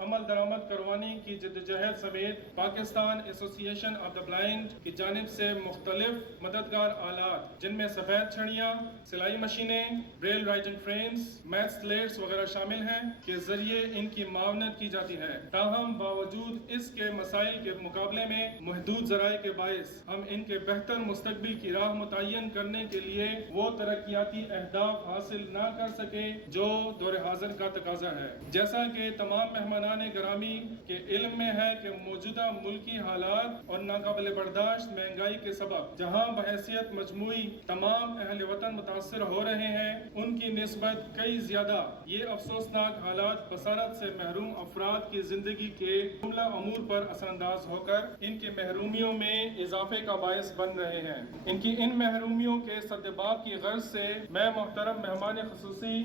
عمل درآمد کروانے کی جدوجہد سمیت پاکستان ایسوسی ایشن آف دا بلائنڈ کی جانب سے مختلف مددگار آلات جن میں سفید چھڑیاں، سلائی مشینیں، بریل رائٹنگ فرینز، میتھ سلیٹس وغیرہ شامل ہیں کے ذریعے ان کی معاونت کی جاتی ہے۔ تاہم باوجود اس کے مسائل کے مقابلے میں محدود ذرائع کے باعث ہم ان کے بہتر مستقبل کی راہ متعین کرنے کے لیے وہ ترقیاتی اہداف حاصل نہ کر سکے جو دور حاضر کا تقاضا ہے۔ جیسا کہ تمام مہمانان گرامی کے علم میں ہے کہ موجودہ ملکی حالات اور ناقابل برداشت مہنگائی کے سبب جہاں بحیثیت مجموعی تمام اہل وطن متاثر ہو رہے ہیں، ان کی نسبت کئی زیادہ یہ افسوسناک حالات بصارت سے محروم افراد کی زندگی کے جملہ امور پر اثر انداز ہو کر ان کی محرومیوں میں اضافے کا باعث بن رہے ہیں۔ ان محرومیوں کے سدباب کی غرض سے میں محترم مہمان خصوصی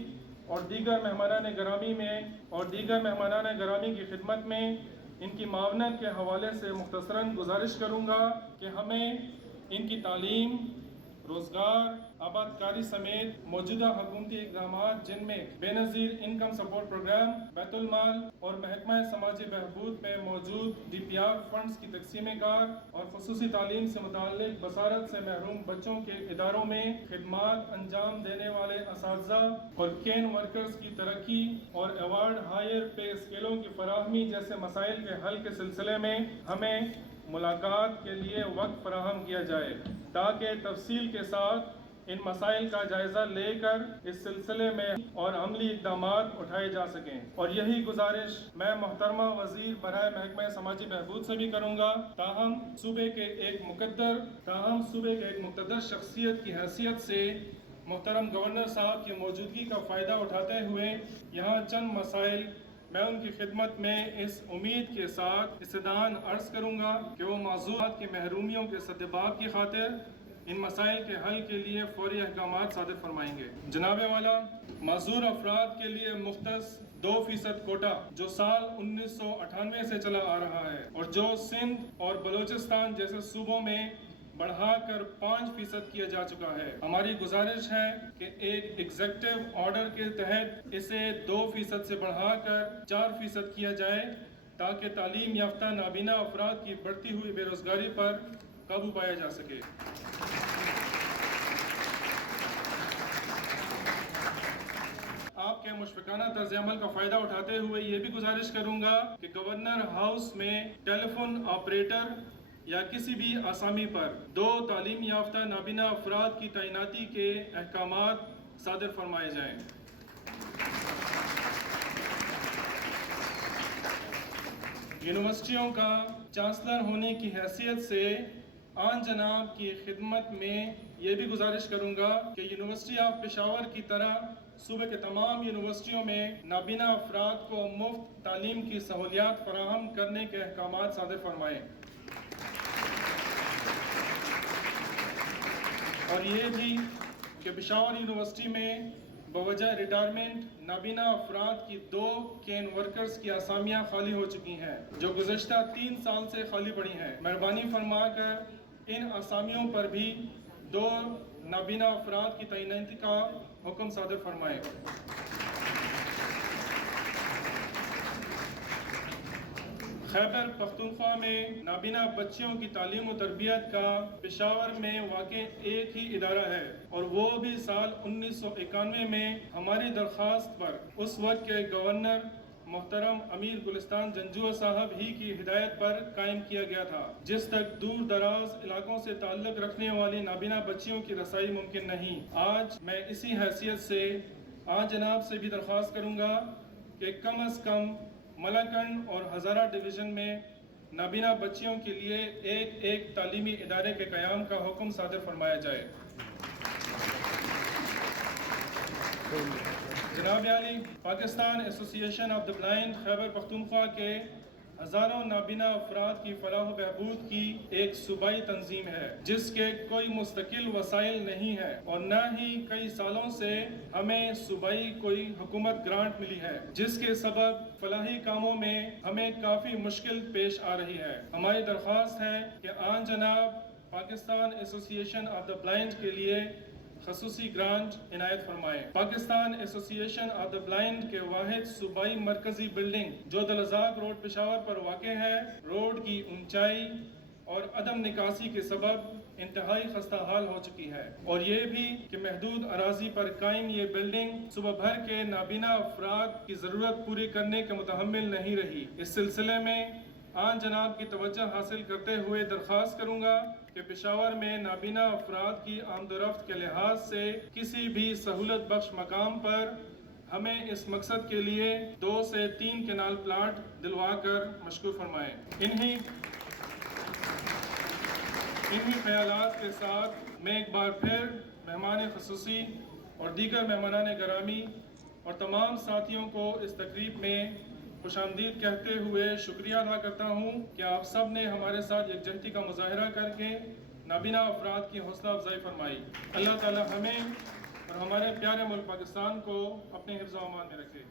اور دیگر مہمانان گرامی کی خدمت میں ان کی معاونت کے حوالے سے مختصراً گزارش کروں گا کہ ہمیں ان کی تعلیم، روزگار، آباد کاری سمیت موجودہ حکومتی اقدامات جن میں بے نظیر انکم سپورٹ پروگرام، بیت المال اور محکمہ سماجی بہبود میں موجود ڈی پی آر فنڈز کی تقسیم کار اور خصوصی تعلیم سے متعلق بصارت سے محروم بچوں کے اداروں میں خدمات انجام دینے والے اساتذہ اور کین ورکرز کی ترقی اور ایوارڈ ہائر پے اسکیلوں کی فراہمی جیسے مسائل کے حل کے سلسلے میں ہمیں ملاقات کے لیے وقت فراہم کیا جائے تاکہ تفصیل کے ساتھ ان مسائل کا جائزہ لے کر اس سلسلے میں اور عملی اقدامات اٹھائے جا سکیں۔ اور یہی گزارش میں محترمہ وزیر برائے محکمہ سماجی بہبود سے بھی کروں گا تاہم صوبے کے ایک مقتدر شخصیت کی حیثیت سے محترم گورنر صاحب کی موجودگی کا فائدہ اٹھاتے ہوئے یہاں چند مسائل میں ان کی خدمت میں اس امید کے ساتھ استدعاً عرض کروں گا کہ وہ معذورات کی محرومیوں کے سدباب کی خاطر ان مسائل کے حل کے لیے فوری احکامات صادر فرمائیں گے۔ جناب والا، معذور افراد کے لیے مختص 2% کوٹا جو سال 1998 سے چلا آ رہا ہے اور جو سندھ اور بلوچستان جیسے صوبوں میں بڑھا کر 5% کیا جا چکا ہے، ہماری گزارش ہے کہ ایک ایگزیکٹو آرڈر کے تحت اسے 2% سے بڑھا کر 4% کیا جائے تاکہ تعلیم یافتہ نابینا افراد کی بڑھتی ہوئی بے روزگاری پر قابو پایا جا سکے۔ آپ کے مشفقانہ طرز عمل کا فائدہ اٹھاتے ہوئے یہ بھی گزارش کروں گا کہ گورنر ہاؤس میں ٹیلی فون آپریٹر یا کسی بھی آسامی پر 2 تعلیم یافتہ نابینا افراد کی تعیناتی کے احکامات صادر فرمائے جائیں۔ یونیورسٹیوں کا چانسلر ہونے کی حیثیت سے آن جناب کی خدمت میں یہ بھی گزارش کروں گا کہ یونیورسٹی آف پشاور کی طرح صوبے کے تمام یونیورسٹیوں میں نابینا افراد کو مفت تعلیم کی سہولیات فراہم کرنے کے احکامات صادر فرمائیں، اور یہ بھی کہ پشاور یونیورسٹی میں بوجہ ریٹائرمنٹ نابینا افراد کی 2 کین ورکرز کی اسامیاں خالی ہو چکی ہیں جو گزشتہ 3 سال سے خالی پڑی ہیں۔ مہربانی فرما کر ان اسامیوں پر بھی 2 نابینا افراد کی تعیناتی کا حکم صادر فرمائیں۔ خیبر پختونخوا میں نابینا بچیوں کی تعلیم و تربیت کا پشاور میں واقع ایک ہی ادارہ ہے اور وہ بھی سال 1991 میں ہماری درخواست پر اس وقت کے گورنر محترم امیر گلستان جنجوع صاحب ہی کی ہدایت پر قائم کیا گیا تھا، جس تک دور دراز علاقوں سے تعلق رکھنے والی نابینا بچیوں کی رسائی ممکن نہیں۔ آج میں اسی حیثیت سے آج جناب سے بھی درخواست کروں گا کہ کم از کم ملاکنڈ اور ہزارہ ڈویژن میں نابینا بچیوں کے لیے ایک تعلیمی ادارے کے قیام کا حکم صادر فرمایا جائے۔ جناب عالی، پاکستان ایسوسی ایشن of the blind Khyber Pakhtunkhwa کے ہزاروں نابینا افراد کی فلاح و بہبود کی ایک صوبائی تنظیم ہے جس کے کوئی مستقل وسائل نہیں ہے اور نہ ہی کئی سالوں سے ہمیں صوبائی کوئی حکومت گرانٹ ملی ہے، جس کے سبب فلاحی کاموں میں ہمیں کافی مشکل پیش آ رہی ہے۔ ہماری درخواست ہے کہ آن جناب پاکستان ایسوسی ایشن آف دا بلائنڈ کے لیے خصوصی گرانٹ عنایت فرمائے۔ پاکستان ایسوسی ایشن آف دا بلائنڈ کے واحد صوبائی مرکزی بلڈنگ جو دلزاق روڈ پشاور پر واقع ہے، روڈ کی اونچائی اور عدم نکاسی کے سبب انتہائی خستہ حال ہو چکی ہے، اور یہ بھی کہ محدود اراضی پر قائم یہ بلڈنگ صبح بھر کے نابینا افراد کی ضرورت پوری کرنے کے متحمل نہیں رہی۔ اس سلسلے میں آن جناب کی توجہ حاصل کرتے ہوئے درخواست کروں گا کہ پشاور میں نابینا افراد کی آمد و رفت کے لحاظ سے کسی بھی سہولت بخش مقام پر ہمیں اس مقصد کے لیے 2 سے 3 کینال پلاٹ دلوا کر مشکور فرمائیں۔ انہی خیالات کے ساتھ میں ایک بار پھر مہمان خصوصی اور دیگر مہمانان گرامی اور تمام ساتھیوں کو اس تقریب میں خوش آمدید کہتے ہوئے شکریہ ادا کرتا ہوں کہ آپ سب نے ہمارے ساتھ یکجہتی کا مظاہرہ کر کے نابینا افراد کی حوصلہ افزائی فرمائی۔ اللہ تعالی ہمیں اور ہمارے پیارے ملک پاکستان کو اپنے حفظ و امان میں رکھے۔